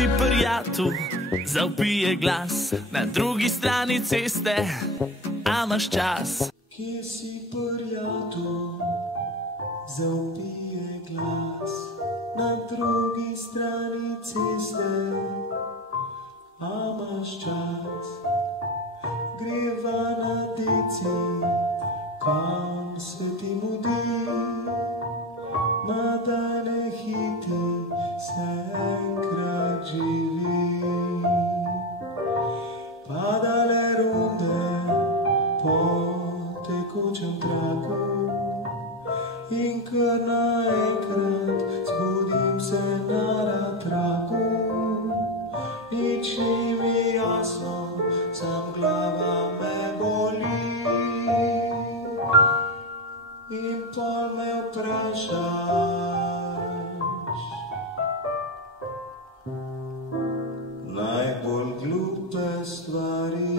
si prijatelj, zavpije glas na drugi strani ceste, a imaš čas. Kje si prijatelj, zavpije glas na drugi strani ceste, a imaš čas. Greva na deci, kam se ti mudi, mada ne hiti, se enkrat živi. Padale runde po tekočem traku in kar naenkrat zbudim se na ratraku. Nič ni mi jasno, sam glava me boli in pol me vprašaš. Najbolj glupe stvari